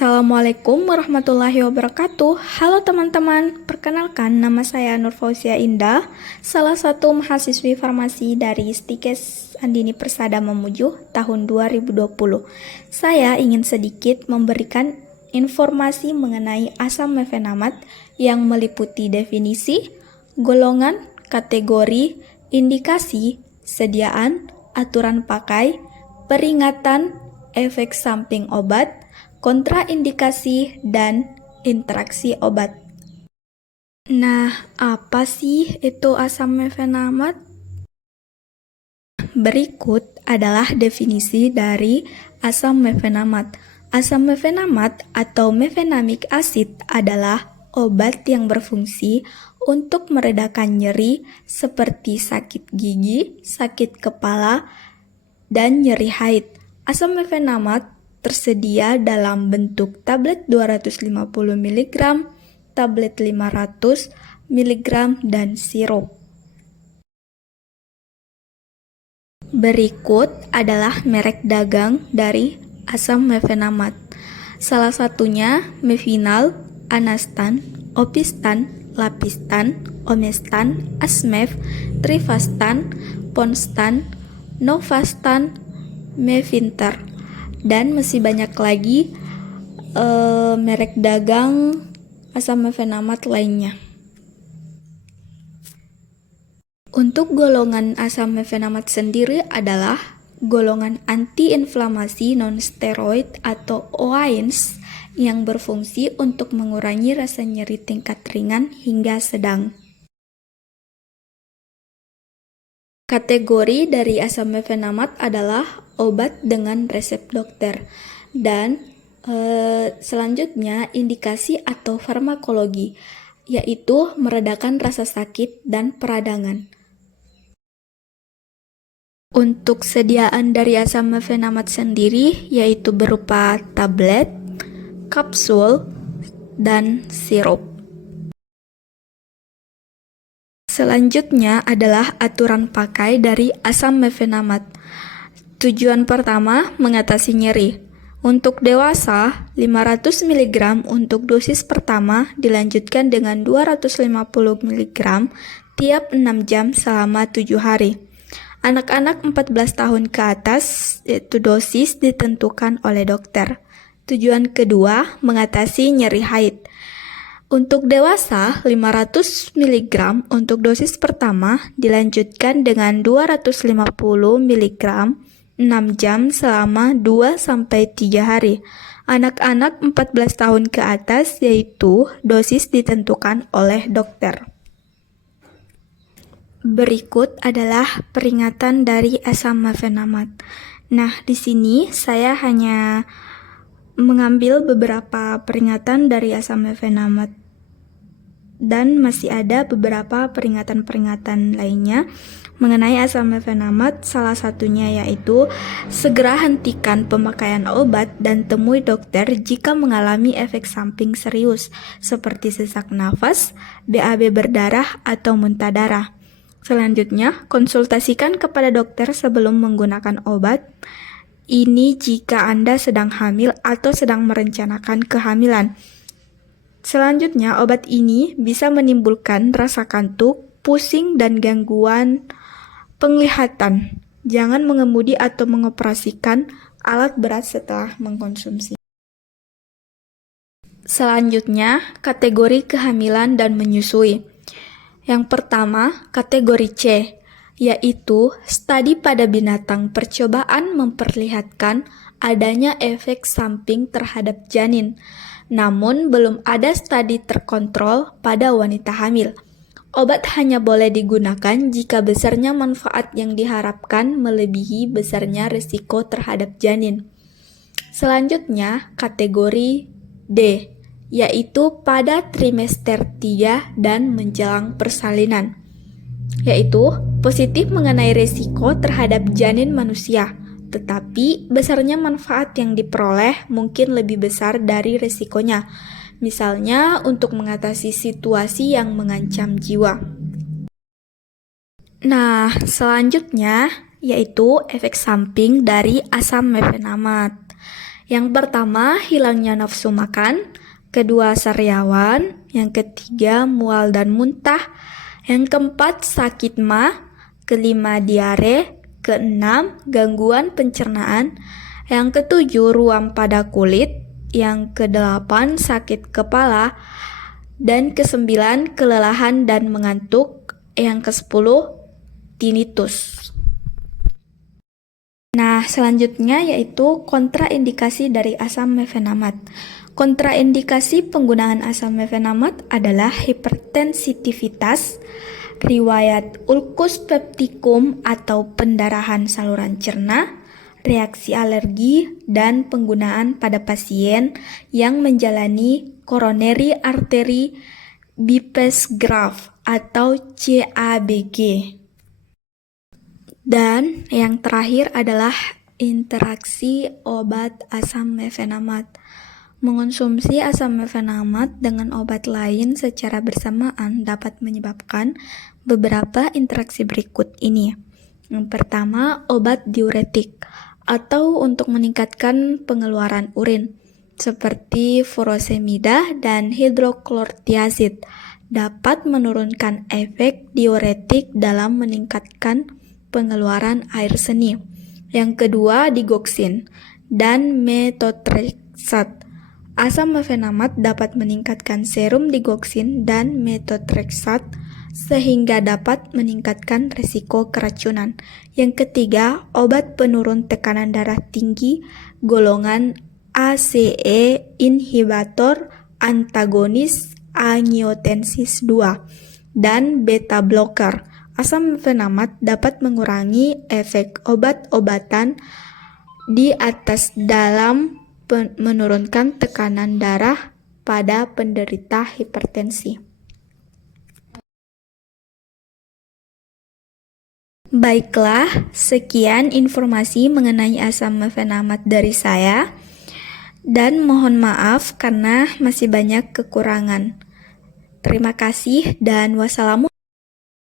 Assalamualaikum warahmatullahi wabarakatuh. Halo teman-teman, perkenalkan nama saya Nur Fauzia Indah, salah satu mahasiswi farmasi dari Stikes Andini Persada Mamuju tahun 2020. Saya ingin sedikit memberikan informasi mengenai asam mefenamat yang meliputi definisi, golongan, kategori, indikasi, sediaan, aturan pakai, peringatan, efek samping obat, kontraindikasi, dan interaksi obat. Nah, apa sih itu asam mefenamat? Berikut adalah definisi dari asam mefenamat. Asam mefenamat atau mefenamic acid adalah obat yang berfungsi untuk meredakan nyeri seperti sakit gigi, sakit kepala, dan nyeri haid. Asam mefenamat tersedia dalam bentuk tablet 250 mg, tablet 500 mg, dan sirup. Berikut adalah merek dagang dari asam mefenamat. Salah satunya Mefinal, Anastan, Opistan, Lapistan, Omestan, Asmef, Trifastan, Ponstan, Novastan, Mefinter, dan masih banyak lagi merek dagang asam mefenamat lainnya. Untuk golongan asam mefenamat sendiri adalah golongan antiinflamasi non-steroid atau OAINS yang berfungsi untuk mengurangi rasa nyeri tingkat ringan hingga sedang. Kategori dari asam mefenamat adalah obat dengan resep dokter. Dan selanjutnya indikasi atau farmakologi, yaitu meredakan rasa sakit dan peradangan. Untuk sediaan dari asam mefenamat sendiri yaitu berupa tablet, kapsul, dan sirup. Selanjutnya adalah aturan pakai dari asam mefenamat. Tujuan pertama, mengatasi nyeri. Untuk dewasa, 500 mg untuk dosis pertama dilanjutkan dengan 250 mg tiap 6 jam selama 7 hari. Anak-anak 14 tahun ke atas, yaitu dosis ditentukan oleh dokter. Tujuan kedua, mengatasi nyeri haid. Untuk dewasa, 500 mg untuk dosis pertama dilanjutkan dengan 250 mg 6 jam selama 2-3 hari. Anak-anak 14 tahun ke atas yaitu dosis ditentukan oleh dokter. Berikut adalah peringatan dari asam mefenamat. Nah, di sini saya hanya mengambil beberapa peringatan dari asam mefenamat dan masih ada beberapa peringatan-peringatan lainnya mengenai asam mefenamat. Salah satunya yaitu segera hentikan pemakaian obat dan temui dokter jika mengalami efek samping serius seperti sesak nafas, BAB berdarah, atau muntah darah. Selanjutnya, konsultasikan kepada dokter sebelum menggunakan obat. Ini jika Anda sedang hamil atau sedang merencanakan kehamilan. Selanjutnya, obat ini bisa menimbulkan rasa kantuk, pusing, dan gangguan penglihatan. Jangan mengemudi atau mengoperasikan alat berat setelah mengkonsumsi. Selanjutnya, kategori kehamilan dan menyusui. Yang pertama, kategori C, yaitu studi pada binatang percobaan memperlihatkan adanya efek samping terhadap janin, namun belum ada studi terkontrol pada wanita hamil. Obat hanya boleh digunakan jika besarnya manfaat yang diharapkan melebihi besarnya risiko terhadap janin. Selanjutnya, kategori D, yaitu pada trimester 3 dan menjelang persalinan, yaitu positif mengenai risiko terhadap janin manusia, tetapi besarnya manfaat yang diperoleh mungkin lebih besar dari risikonya, misalnya untuk mengatasi situasi yang mengancam jiwa. Nah, selanjutnya yaitu efek samping dari asam mefenamat. Yang pertama, hilangnya nafsu makan. Kedua, sariawan. Yang ketiga, mual dan muntah. Yang keempat, sakit mah. Kelima, diare. Keenam, gangguan pencernaan. Yang ketujuh, ruam pada kulit. Yang kedelapan, sakit kepala. Dan kesembilan, kelelahan dan mengantuk. Yang kesepuluh, tinnitus. Nah, selanjutnya yaitu kontraindikasi dari asam mefenamat. Kontraindikasi penggunaan asam mefenamat adalah hipertensitivitas, riwayat ulkus peptikum atau pendarahan saluran cerna, reaksi alergi, dan penggunaan pada pasien yang menjalani coronary artery bypass graft atau CABG. Dan yang terakhir adalah interaksi obat asam mefenamat. Mengonsumsi asam mefenamat dengan obat lain secara bersamaan dapat menyebabkan beberapa interaksi berikut ini. Yang pertama, obat diuretik atau untuk meningkatkan pengeluaran urin seperti furosemida dan hidroklortiazid dapat menurunkan efek diuretik dalam meningkatkan pengeluaran air seni. Yang kedua, digoxin dan methotrexat. Asam mefenamat dapat meningkatkan serum digoxin dan methotrexat sehingga dapat meningkatkan risiko keracunan. Yang ketiga, obat penurun tekanan darah tinggi golongan ACE inhibitor antagonis angiotensin 2 dan beta blocker. Asam mefenamat dapat mengurangi efek obat-obatan di atas dalam menurunkan tekanan darah pada penderita hipertensi. Baiklah, sekian informasi mengenai asam mefenamat dari saya, dan mohon maaf karena masih banyak kekurangan. Terima kasih dan wassalamualaikum.